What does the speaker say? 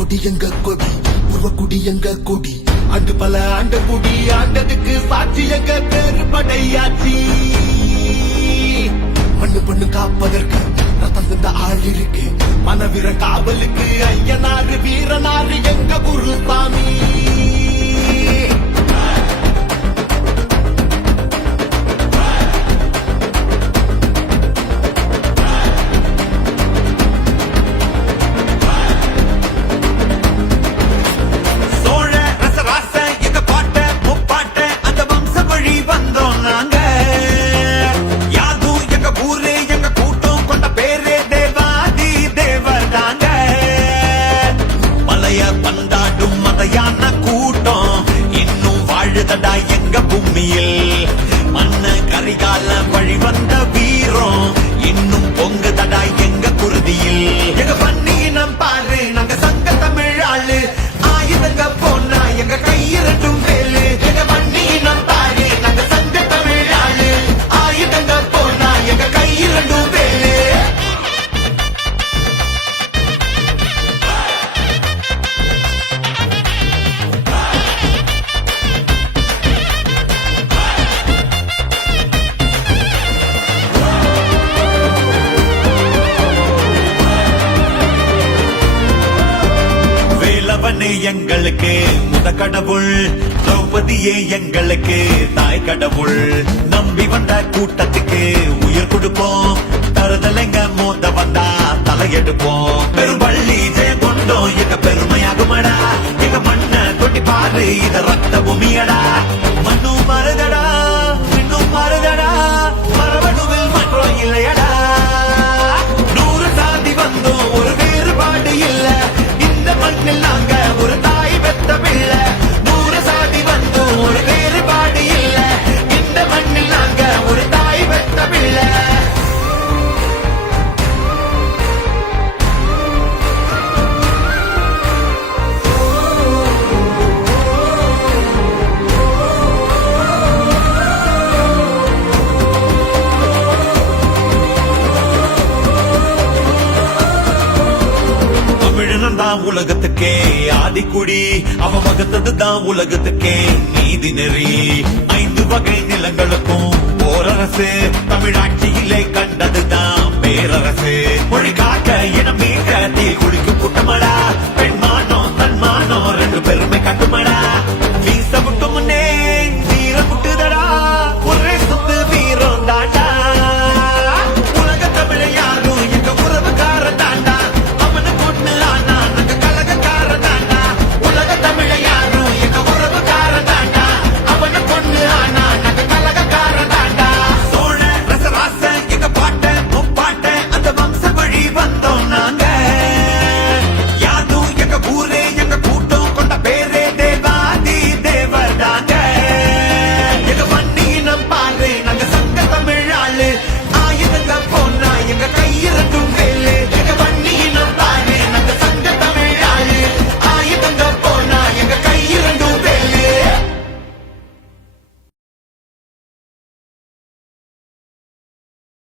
கொடி எங்க கொடி உருவக்குடி எங்க கொடி அண்டு பல ஆண்ட குடி ஆண்டதுக்கு சாட்சி எங்க பேரு படையாச்சி மண்ணு பொண்ணு காப்பதற்கு ரத்தம் சிந்த ஆள் இருக்கு மனவீர காவலுக்கு ஐயனாரு வீரனாரு எங்க குருசாமி எங்க பூமியில் மண்ண கரிகால வழி வந்த வீரம் இன்னும் பொங்கு தடா எங்க குருதியில் எங்க பண்ணினம் பாரு நாங்க சங்க தமிழ் ஆளு ஆயுதங்க போனா எங்க கையிரட்டும் வேலு எங்க பண்ணினம் பாரு நாங்க சங்க தமிழ் ஆளு ஆயுதங்க போனா எங்க கையிரட்டும் வேலு எங்களுக்கு முத கடவுள் திரௌபதியே எங்களுக்கு தாய் கடவுள் நம்பி வந்த கூட்டத்துக்கு உயிர் கொடுப்போம் தருதலைங்க மோத வந்தா தலையெடுப்போம் பெரும்பள்ளி ஜெயம் கொண்டோம் எங்க பெருமையாகுமடா எங்க மண்ண தொட்டி பாரு இத ரத்த பூமியடா மண்ணும் மருதடா இன்னும் மருதடா மரபணுவில் மாற்றம் இல்லையடா 100 சாதி வந்தோம் ஒரு வேறுபாடு இல்ல இந்த மண்ணில் நாங்க ஒரு தாய் பெத்த பிள்ளை 100 சாதி வந்தோம் ஒரு வேறுபாடு இல்ல இந்த மண்ணில் நாங்க ஒரு தாய் பெத்த பிள்ளை தான் உலகத்துக்கே ஆதிக்குடி அவ வகுத்ததுதான் உலகத்துக்கே நீதி நெறி 5 வகை நிலங்களுக்கும் ஓரரசு தமிழாட்சியிலே கண்டதுதான் பேரரசு மொழி காக்க இனம் மீட்க தீ குளிக்கும் கூட்டமடா